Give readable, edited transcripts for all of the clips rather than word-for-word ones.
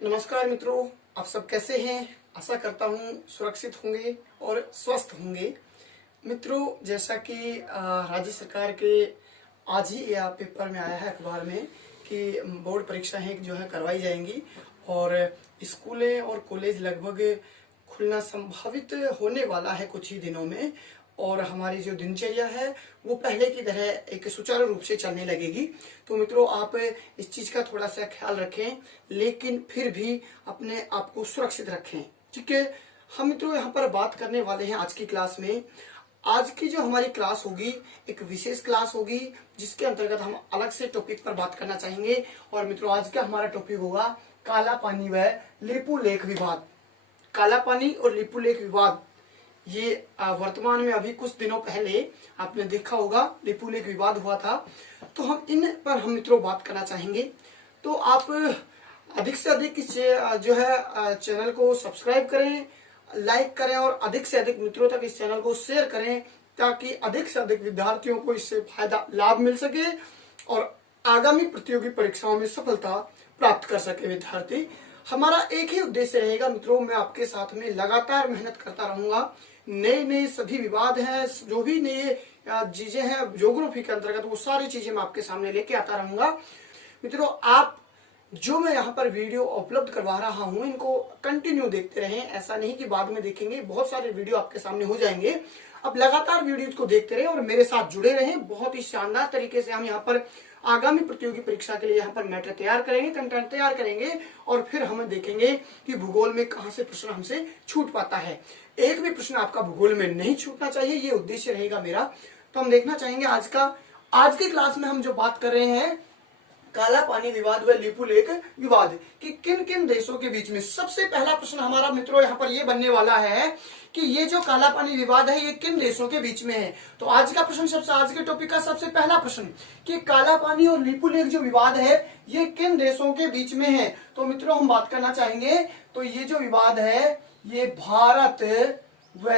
नमस्कार मित्रों, आप सब कैसे हैं। आशा करता हूँ सुरक्षित होंगे और स्वस्थ होंगे। मित्रों, जैसा कि राज्य सरकार के आज ही यह पेपर में आया है अखबार में कि बोर्ड परीक्षाएं जो है करवाई जाएंगी और स्कूलें और कॉलेज लगभग खुलना संभावित होने वाला है कुछ ही दिनों में। और हमारी जो दिनचर्या है वो पहले की तरह एक सुचारू रूप से चलने लगेगी। तो मित्रों, आप इस चीज का थोड़ा सा ख्याल रखें, लेकिन फिर भी अपने आप को सुरक्षित रखें। ठीक है। हम मित्रों यहाँ पर बात करने वाले हैं आज की क्लास में। आज की जो हमारी क्लास होगी एक विशेष क्लास होगी, जिसके अंतर्गत हम अलग से टॉपिक पर बात करना चाहेंगे। और मित्रों, आज का हमारा टॉपिक होगा काला पानी व लिपुलेख विवाद। काला पानी और लिपुलेख विवाद ये वर्तमान में अभी कुछ दिनों पहले आपने देखा होगा लिपुलेख विवाद हुआ था। तो हम इन पर हम मित्रों बात करना चाहेंगे। तो आप अधिक से अधिक इस जो है चैनल को सब्सक्राइब करें, लाइक करें और अधिक से अधिक मित्रों तक इस चैनल को शेयर करें, ताकि अधिक से अधिक विद्यार्थियों को इससे फायदा लाभ मिल सके और आगामी प्रतियोगी परीक्षाओं में सफलता प्राप्त कर सके विद्यार्थी। हमारा एक ही उद्देश्य रहेगा मित्रों, मैं आपके साथ में लगातार मेहनत करता रहूंगा। नए नए सभी विवाद हैं, जो भी नए चीजें हैं ज्योग्राफी के अंतर्गत, वो सारी चीजें मैं आपके सामने लेके आता रहूंगा। मित्रों, आप जो मैं यहाँ पर वीडियो उपलब्ध करवा रहा हूँ इनको कंटिन्यू देखते रहें। ऐसा नहीं कि बाद में देखेंगे, बहुत सारे वीडियो आपके सामने हो जाएंगे। अब लगातार वीडियो को देखते रहें और मेरे साथ जुड़े रहें। बहुत ही शानदार तरीके से हम यहाँ पर आगामी प्रतियोगी परीक्षा के लिए यहाँ पर मैटर तैयार करेंगे, कंटेंट तैयार करेंगे और फिर हम देखेंगे कि भूगोल में कहाँ से प्रश्न हमसे छूट पाता है। एक भी प्रश्न आपका भूगोल में नहीं छूटना चाहिए, ये उद्देश्य रहेगा मेरा। तो हम देखना चाहेंगे आज की क्लास में हम जो बात कर रहे हैं काला पानी विवाद व लिपुलेख विवाद कि किन किन देशों के बीच में। सबसे पहला प्रश्न हमारा मित्रों यहाँ पर ये बनने वाला है कि ये जो काला पानी विवाद है ये किन देशों के बीच में है। तो आज का प्रश्न, सबसे आज के टॉपिक का सबसे पहला प्रश्न कि काला पानी और लिपुलेख जो विवाद है ये किन देशों के बीच में है। तो मित्रों हम बात करना चाहेंगे, तो ये जो विवाद है ये भारत व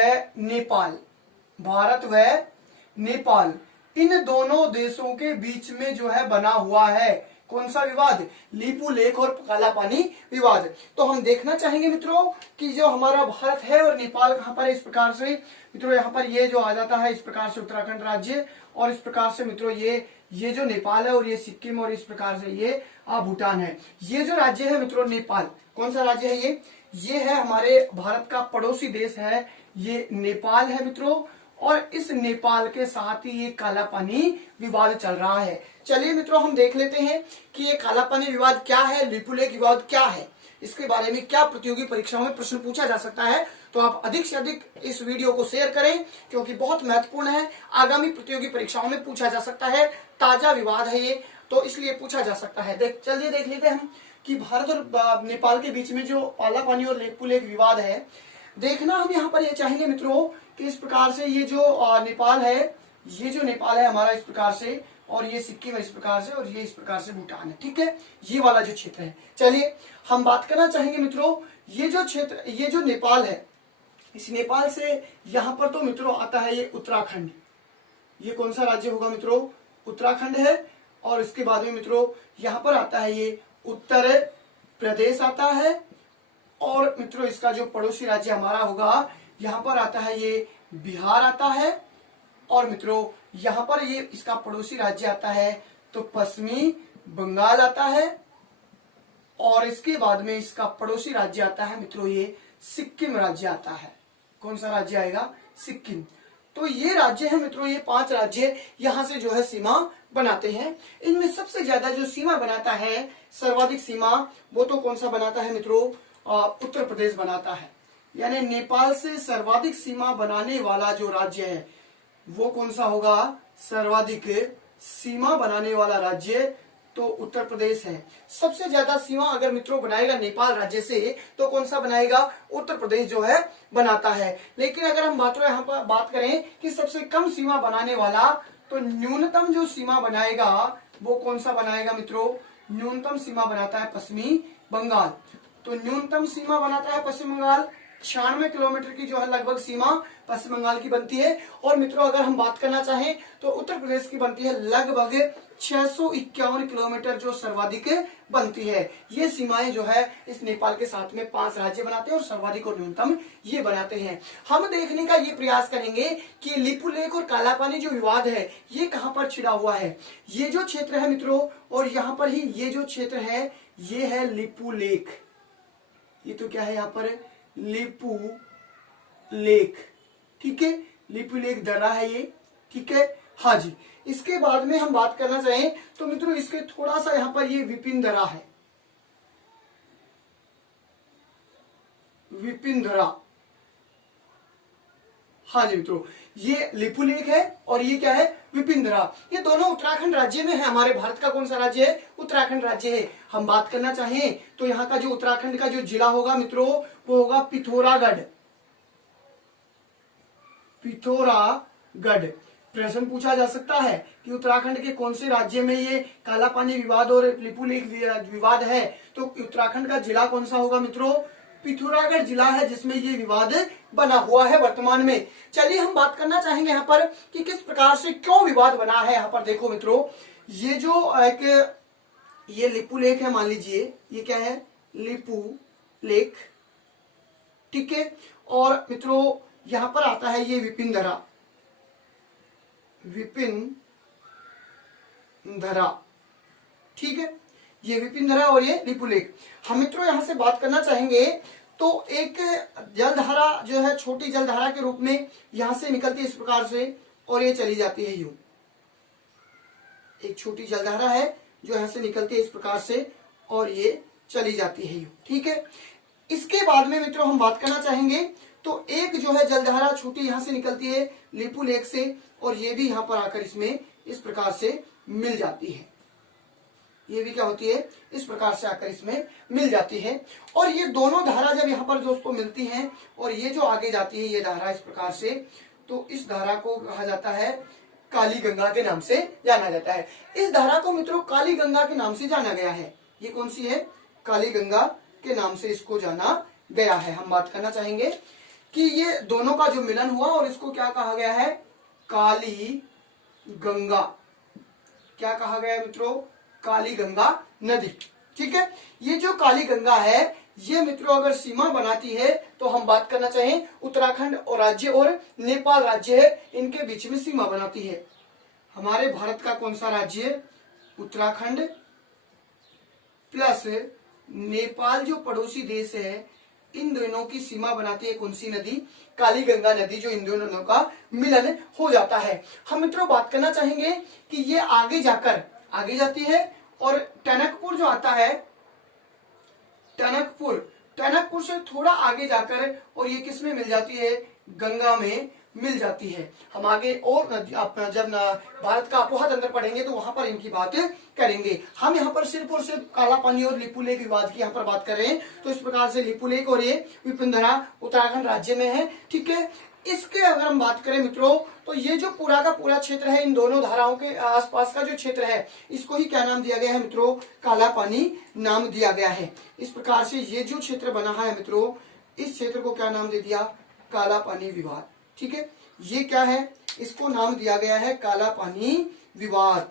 नेपाल इन दोनों देशों के बीच में जो है बना हुआ है। कौन सा विवाद? लिपुलेख और काला पानी विवाद। तो हम देखना चाहेंगे मित्रों कि जो हमारा भारत है और नेपाल कहां पर है। इस प्रकार से मित्रों यहाँ पर ये जो आ जाता है, इस प्रकार से उत्तराखंड राज्य, और इस प्रकार से मित्रों ये जो नेपाल है और ये सिक्किम, और इस प्रकार से ये भूटान है। ये जो राज्य है मित्रों नेपाल, कौन सा राज्य है ये है हमारे भारत का पड़ोसी देश है, ये नेपाल है मित्रों। और इस नेपाल के साथ ही ये काला पानी विवाद चल रहा है। चलिए मित्रों हम देख लेते हैं कि ये काला पानी विवाद क्या है, लिपुलेख विवाद क्या है, इसके बारे में क्या प्रतियोगी परीक्षाओं में प्रश्न पूछा जा सकता है। तो आप अधिक से अधिक इस वीडियो को शेयर करें, क्योंकि बहुत महत्वपूर्ण है, आगामी प्रतियोगी परीक्षाओं में पूछा जा सकता है। ताजा विवाद है ये, तो इसलिए पूछा जा सकता है। चलिए देख लेते हैं हम कि भारत और नेपाल के बीच में जो काला पानी और लिपुलेख विवाद है, देखना हम यहाँ पर ये चाहेंगे मित्रों कि इस प्रकार से ये जो नेपाल है, ये जो नेपाल है हमारा इस प्रकार से, और ये सिक्किम है इस प्रकार से, और ये इस प्रकार से भूटान है। ठीक है, ये वाला जो क्षेत्र है। चलिए हम बात करना चाहेंगे मित्रों, ये जो क्षेत्र, ये जो नेपाल है, इस नेपाल से यहाँ पर तो मित्रों आता है ये उत्तराखंड। ये कौन सा राज्य होगा मित्रों? उत्तराखंड है। और इसके बाद में मित्रों यहाँ पर आता है ये उत्तर प्रदेश आता है। और मित्रों इसका जो पड़ोसी राज्य हमारा होगा, यहाँ पर आता है ये बिहार आता है। और मित्रों यहाँ पर ये इसका पड़ोसी राज्य आता है तो पश्चिमी बंगाल आता है। और इसके बाद में इसका पड़ोसी राज्य आता है मित्रों ये सिक्किम राज्य आता है। कौन सा राज्य आएगा? सिक्किम। तो ये राज्य है मित्रों, ये 5 राज्य यहाँ से जो है सीमा बनाते हैं। इनमें सबसे ज्यादा जो सीमा बनाता है, सर्वाधिक सीमा, वो तो कौन सा बनाता है मित्रों? उत्तर प्रदेश बनाता है। यानी नेपाल से सर्वाधिक सीमा बनाने वाला जो राज्य है वो कौन सा होगा? सर्वाधिक सीमा बनाने वाला राज्य तो उत्तर प्रदेश है। सबसे ज्यादा सीमा अगर मित्रों बनाएगा नेपाल राज्य से, तो कौन सा बनाएगा? उत्तर प्रदेश जो है बनाता है। लेकिन अगर हम यहाँ पर बात करें कि सबसे कम सीमा बनाने वाला, तो न्यूनतम जो सीमा बनाएगा वो कौन सा बनाएगा मित्रों? न्यूनतम सीमा बनाता है पश्चिमी बंगाल। तो न्यूनतम सीमा बनाता है पश्चिम बंगाल, 96 किलोमीटर की जो है लगभग सीमा पश्चिम बंगाल की बनती है। और मित्रों अगर हम बात करना चाहें तो उत्तर प्रदेश की बनती है लगभग 651 किलोमीटर जो सर्वाधिक बनती है। ये सीमाएं जो है इस नेपाल के साथ में 5 राज्य बनाते हैं और सर्वाधिक और न्यूनतम ये बनाते हैं। हम देखने का ये प्रयास करेंगे कि लिपुलेख और कालापानी जो विवाद है ये कहां पर छिड़ा हुआ है। ये जो क्षेत्र है मित्रों, और यहां पर ही ये जो क्षेत्र है ये है लिपुलेख। ये तो क्या है यहाँ पर लिपु लेख, ठीक है, लिपु लेख दर्रा है ये, ठीक है। हाँ जी, इसके बाद में हम बात करना चाहें तो मित्रों इसके थोड़ा सा यहाँ पर ये विपिन दर्रा है, विपिन दर्रा। हाँ जी मित्रों, ये लिपु लेख है और ये क्या है विपिन दर्रा। ये दोनों उत्तराखंड राज्य में है। हमारे भारत का कौन सा राज्य है? उत्तराखंड राज्य है। हम बात करना चाहें तो यहाँ का जो उत्तराखंड का जो जिला होगा मित्रों वो होगा पिथौरागढ़, पिथौरागढ़। प्रश्न पूछा जा सकता है कि उत्तराखंड के कौन से राज्य में ये काला पानी विवाद और लिपुलेख विवाद है, तो उत्तराखंड का जिला कौन सा होगा मित्रों? पिथौरागढ़ जिला है जिसमें ये विवाद बना हुआ है वर्तमान में। चलिए हम बात करना चाहेंगे यहाँ पर कि किस प्रकार से क्यों विवाद बना है। यहाँ पर देखो मित्रों, ये जो एक ये लिपु लेख है, मान लीजिए ये क्या है लिपु लेख, ठीक है। और मित्रों यहां पर आता है ये विपिन दर्रा, विपिन दर्रा, ठीक है, ये विपिन दर्रा और ये लिपु लेख। हम मित्रों यहां से बात करना चाहेंगे तो एक जलधारा जो है छोटी जलधारा के रूप में यहां से निकलती है इस प्रकार से और ये चली जाती है यूं। एक छोटी जलधारा है जो यहां से निकलती है इस प्रकार से और ये चली जाती है यूं, ठीक है। इसके बाद में मित्रों हम बात करना चाहेंगे तो एक जो है जलधारा छोटी यहां से निकलती है लिपु लेख से और ये भी यहां पर आकर इसमें इस प्रकार से मिल जाती है। ये भी क्या होती है इस प्रकार से आकर इसमें मिल जाती है। और ये दोनों धारा जब यहाँ पर दोस्तों मिलती हैं और ये जो आगे जाती है ये धारा इस प्रकार से, तो इस धारा को कहा जाता है काली गंगा के नाम से जाना जाता है। इस धारा को मित्रों काली गंगा के नाम से जाना गया है। ये कौन सी है? काली गंगा के नाम से इसको जाना गया है। हम बात करना चाहेंगे कि ये दोनों का जो मिलन हुआ और इसको क्या कहा गया है? काली गंगा। क्या कहा गया है मित्रों? काली गंगा नदी, ठीक है। ये जो काली गंगा है ये मित्रों अगर सीमा बनाती है तो हम बात करना चाहें उत्तराखंड और राज्य और नेपाल राज्य है इनके बीच में सीमा बनाती है। हमारे भारत का कौन सा राज्य? उत्तराखंड प्लस नेपाल जो पड़ोसी देश है, इन दोनों की सीमा बनाती है कौन सी नदी? काली गंगा नदी, जो इन दोनों का मिलन हो जाता है। हम मित्रों बात करना चाहेंगे कि ये आगे जाकर आगे जाती है और टनकपुर जो आता है, टनकपुर से थोड़ा आगे जाकर और ये किस में मिल जाती है? गंगा में मिल जाती है। हम आगे और जब भारत का अपोहद अंदर पढ़ेंगे तो वहां पर इनकी बात करेंगे। हम यहाँ पर सिर्फ और सिर्फ काला पानी और लिपु लेख विवाद की यहाँ पर बात कर रहे हैं। तो इस प्रकार से लिपु लेख और ये विपिन दर्रा उत्तराखंड राज्य में है, ठीक है। इसके अगर हम बात करें मित्रों तो ये जो पूरा का पूरा क्षेत्र है, इन दोनों धाराओं के आसपास का जो क्षेत्र है इसको ही क्या नाम दिया गया है मित्रों? काला पानी नाम दिया गया है। इस प्रकार से ये जो क्षेत्र बना है मित्रों, इस क्षेत्र को क्या नाम दे दिया? काला पानी विवाद, ठीक है। ये क्या है? इसको नाम दिया गया है काला पानी विवाद।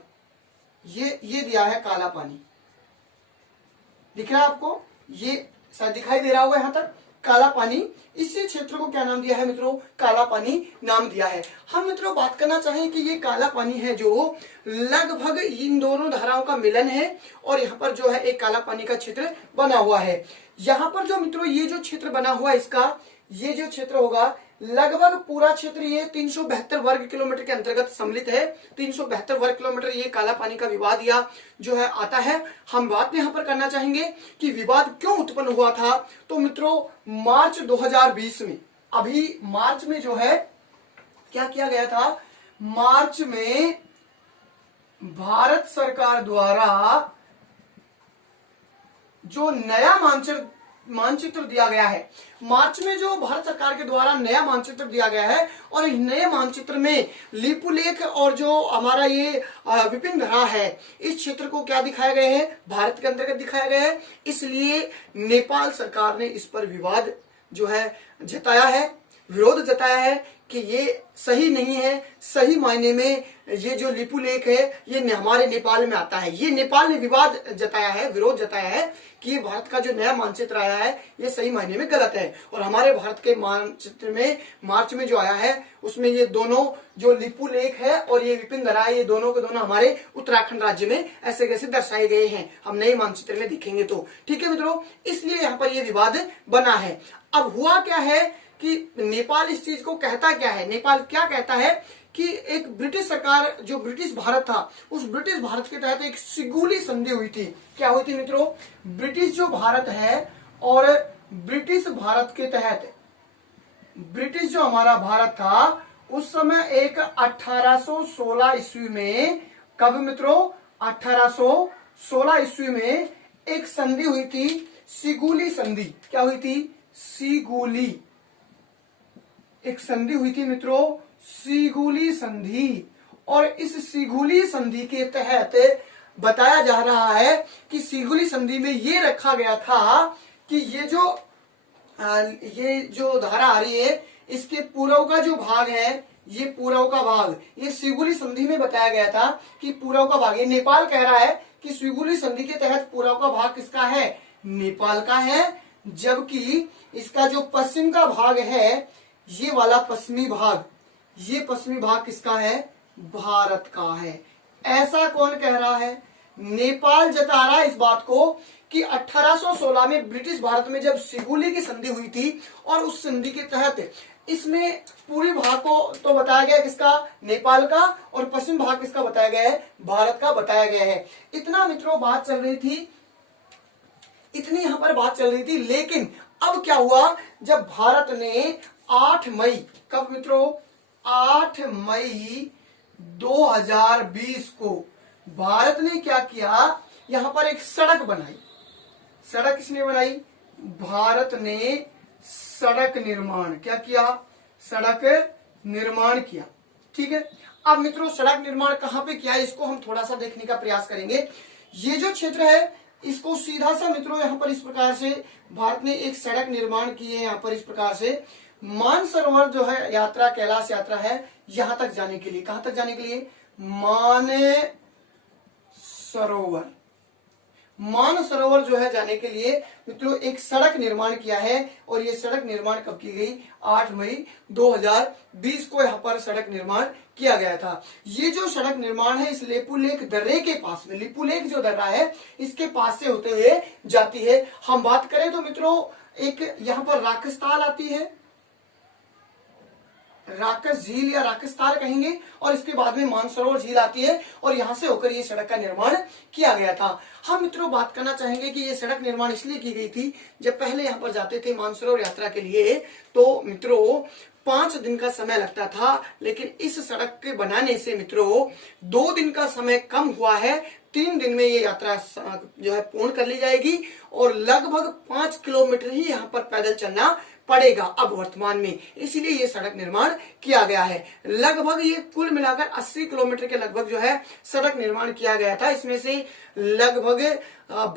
ये दिया है काला पानी, दिख रहा है आपको? ये शायद दिखाई दे रहा होगा यहाँ तक, काला पानी। इसी क्षेत्र को क्या नाम दिया है मित्रों? काला पानी नाम दिया है। हम मित्रों बात करना चाहें कि ये काला पानी है जो लगभग इन दोनों धाराओं का मिलन है और यहाँ पर जो है एक काला पानी का क्षेत्र बना हुआ है। यहाँ पर जो मित्रों ये जो क्षेत्र बना हुआ है इसका, ये जो क्षेत्र होगा लगभग पूरा क्षेत्र ये 372 वर्ग किलोमीटर के अंतर्गत सम्मिलित है। 372 वर्ग किलोमीटर ये काला पानी का विवाद या जो है आता है। हम बात यहाँ पर करना चाहेंगे कि विवाद क्यों उत्पन्न हुआ था। तो मित्रों मार्च 2020 में, अभी मार्च में जो है क्या किया गया था? मार्च में भारत सरकार द्वारा जो नया मानचित्र दिया गया है, मार्च में जो भारत सरकार के द्वारा नया मानचित्र दिया गया है और इस नए मानचित्र में लिपु लेख और जो हमारा ये विपिन दर्रा है इस क्षेत्र को क्या दिखाया गया है? भारत के अंतर्गत दिखाया गया है। इसलिए नेपाल सरकार ने इस पर विवाद जो है जताया है, विरोध जताया है कि ये सही नहीं है। सही मायने में ये जो लिपुलेख है ये हमारे नेपाल में आता है। ये नेपाल ने विवाद जताया है, विरोध जताया है कि ये भारत का जो नया मानचित्र आया है ये सही मायने में गलत है। और हमारे भारत के मानचित्र में मार्च में जो आया है उसमें ये दोनों जो लिपुलेख है और ये विपिन दरा है, ये दोनों के दोनों हमारे उत्तराखंड राज्य में ऐसे कैसे दर्शाए गए हैं, हम नए मानचित्र में दिखेंगे तो। ठीक है मित्रों, इसलिए यहाँ पर ये विवाद बना है। अब हुआ क्या है कि नेपाल इस चीज को कहता क्या है, नेपाल क्या कहता है कि एक ब्रिटिश सरकार, जो ब्रिटिश भारत था, उस ब्रिटिश भारत के तहत एक सिगुली संधि हुई थी। क्या हुई थी मित्रों? ब्रिटिश जो भारत है और ब्रिटिश भारत के तहत, ब्रिटिश जो हमारा भारत था उस समय एक 1816 ईस्वी में, कब मित्रों? 1816 ईस्वी में एक संधि हुई थी, सिगुली संधि। क्या हुई थी? सिगुली, एक संधि हुई थी मित्रों, सिगुली संधि। और इस सिगुली संधि के तहत बताया जा रहा है कि सिगुली संधि में ये रखा गया था कि ये जो धारा आ रही है इसके पूर्व का जो भाग है, ये पूर्व का भाग, ये सिगुली संधि में बताया गया था कि पूर्व का भाग, ये नेपाल कह रहा है कि सिगुली संधि के तहत पूर्व का भाग किसका है? नेपाल का है। जबकि इसका जो पश्चिम का भाग है, ये वाला पश्चिमी भाग, ये पश्चिमी भाग किसका है? भारत का है। ऐसा कौन कह रहा है? नेपाल जता रहा है इस बात को कि 1816 में ब्रिटिश भारत में जब सिगुली की संधि हुई थी और उस संधि के तहत इसमें पूरी भाग को तो बताया गया किसका? नेपाल का, और पश्चिम भाग किसका बताया गया है? भारत का बताया गया है। इतना मित्रों बात चल रही थी, इतनी यहां पर बात चल रही थी। लेकिन अब क्या हुआ, जब भारत ने 8 मई, कब मित्रों? 8 मई 2020 को भारत ने क्या किया, यहां पर एक सड़क बनाई। सड़क किसने बनाई? भारत ने सड़क निर्माण, क्या किया? सड़क निर्माण किया। ठीक है, अब मित्रों सड़क निर्माण कहां पे किया, इसको हम थोड़ा सा देखने का प्रयास करेंगे। ये जो क्षेत्र है इसको सीधा सा मित्रों यहाँ पर इस प्रकार से भारत ने एक सड़क निर्माण की है। यहाँ पर इस प्रकार से मानसरोवर जो है यात्रा, कैलाश यात्रा है, यहां तक जाने के लिए, कहां तक जाने के लिए? मानसरोवर, मानसरोवर जो है जाने के लिए मित्रों एक सड़क निर्माण किया है। और ये सड़क निर्माण कब की गई? 8 मई 2020 को यहाँ पर सड़क निर्माण किया गया था। ये जो सड़क निर्माण है इस लिपुलेख दर्रे के पास में, लिपुलेख जो दर्रा है इसके पास से होते हुए जाती है। हम बात करें तो मित्रों एक यहाँ पर राकस ताल आती है, राकस झील या राकस ताल कहेंगे, और इसके बाद में मानसरोवर झील आती है और यहां से होकर ये सड़क का निर्माण किया गया था। हम मित्रों बात करना चाहेंगे कि ये सड़क निर्माण इसलिए की गई थी, जब पहले यहां पर जाते थे मानसरोवर यात्रा के लिए तो मित्रों 5 दिन का समय लगता था। लेकिन इस सड़क के बनाने से मित्रों 2 दिन का समय कम हुआ है। 3 दिन में ये यात्रा जो है पूर्ण कर ली जाएगी और लगभग 5 किलोमीटर ही यहाँ पर पैदल चलना पड़ेगा अब वर्तमान में। इसीलिए ये सड़क निर्माण किया गया है। लगभग ये कुल मिलाकर 80 किलोमीटर के लगभग जो है सड़क निर्माण किया गया था। इसमें से लगभग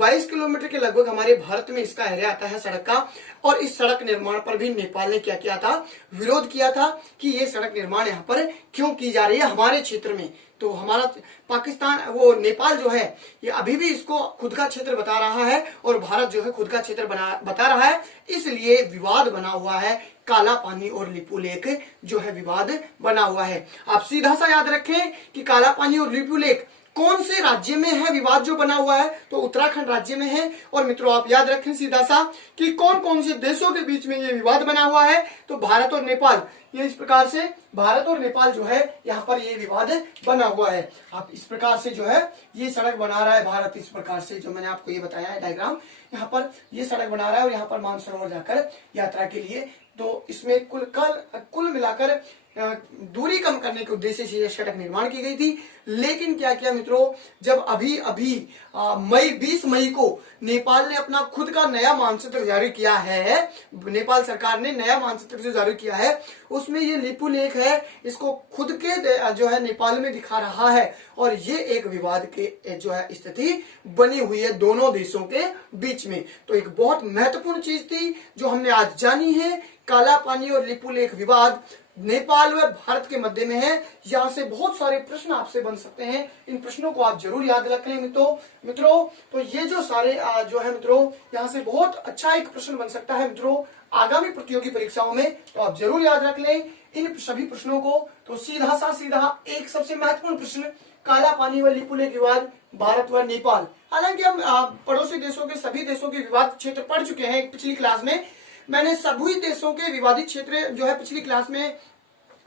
22 किलोमीटर के लगभग हमारे भारत में इसका एरिया आता है सड़क का। और इस सड़क निर्माण पर भी नेपाल ने क्या किया था? विरोध किया था कि ये सड़क निर्माण यहाँ पर क्यों की जा रही है हमारे क्षेत्र में। तो हमारा पाकिस्तान, वो नेपाल जो है ये अभी भी इसको खुद का क्षेत्र बता रहा है और भारत जो है खुद का क्षेत्र बता रहा है। इसलिए विवाद बना हुआ है, काला पानी और लिपुलेख जो है विवाद बना हुआ है। आप सीधा सा याद रखें कि काला पानी और लिपुलेख कौन से राज्य में है विवाद जो बना हुआ है, तो उत्तराखंड राज्य में है। और मित्रों आप याद रखें सीधा सा कि कौन कौन से देशों के बीच में ये विवाद बना हुआ है, तो भारत और नेपाल। ये इस प्रकार से भारत और नेपाल जो है यहाँ पर ये विवाद बना हुआ है। आप इस प्रकार से जो है ये सड़क बना रहा है भारत, इस प्रकार से जो मैंने आपको ये बताया है डायग्राम, यहाँ पर ये सड़क बना रहा है और यहाँ पर मानसरोवर जाकर यात्रा के लिए। तो इसमें कुल मिलाकर दूरी कम करने के उद्देश्य से यह सड़क निर्माण की गई थी। लेकिन क्या किया मित्रों, जब अभी अभी 20 मई को नेपाल ने अपना खुद का नया मानचित्र जारी किया है, नेपाल सरकार ने नया मानचित्र जो जारी किया है उसमें ये लिपु लेख है, इसको खुद के जो है नेपाल में दिखा रहा है और ये एक विवाद के जो है स्थिति बनी हुई है दोनों देशों के बीच में। तो एक बहुत महत्वपूर्ण चीज थी जो हमने आज जानी है, काला पानी और लिपु लेख विवाद नेपाल व भारत के मध्य में है। यहाँ से बहुत सारे प्रश्न आपसे बन सकते हैं, इन प्रश्नों को आप जरूर याद रख लें मित्रों। तो ये जो सारे जो है मित्रों, यहाँ से बहुत अच्छा एक प्रश्न बन सकता है मित्रों आगामी प्रतियोगी परीक्षाओं में, तो आप जरूर याद रख लें इन सभी प्रश्नों को। तो सीधा एक सबसे महत्वपूर्ण प्रश्न, काला पानी व लिपु लेख विवाद भारत व नेपाल। हालांकि हम पड़ोसी देशों के सभी देशों के विवाद क्षेत्र पढ़ चुके हैं पिछली क्लास में, मैंने सभी देशों के विवादित क्षेत्र जो है पिछली क्लास में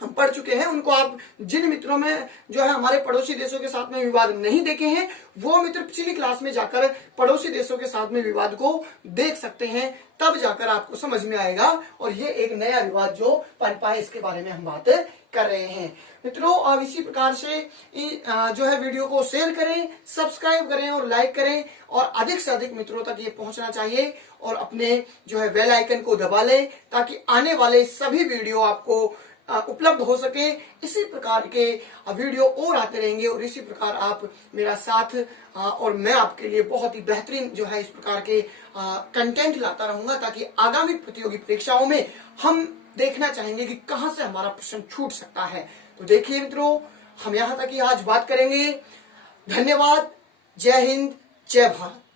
हम पढ़ चुके हैं। उनको आप जिन मित्रों में जो है हमारे पड़ोसी देशों के साथ में विवाद नहीं देखे हैं वो मित्र पिछली क्लास में जाकर पड़ोसी देशों के साथ में विवाद को देख सकते हैं, तब जाकर आपको समझ में आएगा और ये एक नया विवाद जो पनपा है इसके बारे में हम बात कर रहे हैं मित्रों। अब इसी प्रकार से जो है वीडियो को शेयर करें, सब्सक्राइब करें और लाइक करें और अधिक से अधिक मित्रों तक ये पहुंचना चाहिए और अपने जो है बेल आइकन को दबा लें ताकि आने वाले सभी वीडियो आपको उपलब्ध हो सके। इसी प्रकार के वीडियो और आते रहेंगे और इसी प्रकार आप मेरा साथ और मैं आपके लिए बहुत ही बेहतरीन जो है इस प्रकार के कंटेंट लाता रहूंगा ताकि आगामी प्रतियोगी परीक्षाओं में हम देखना चाहेंगे कि कहां से हमारा प्रश्न छूट सकता है। तो देखिए मित्रों, हम यहां तक ही आज बात करेंगे। धन्यवाद। जय हिंद, जय भारत।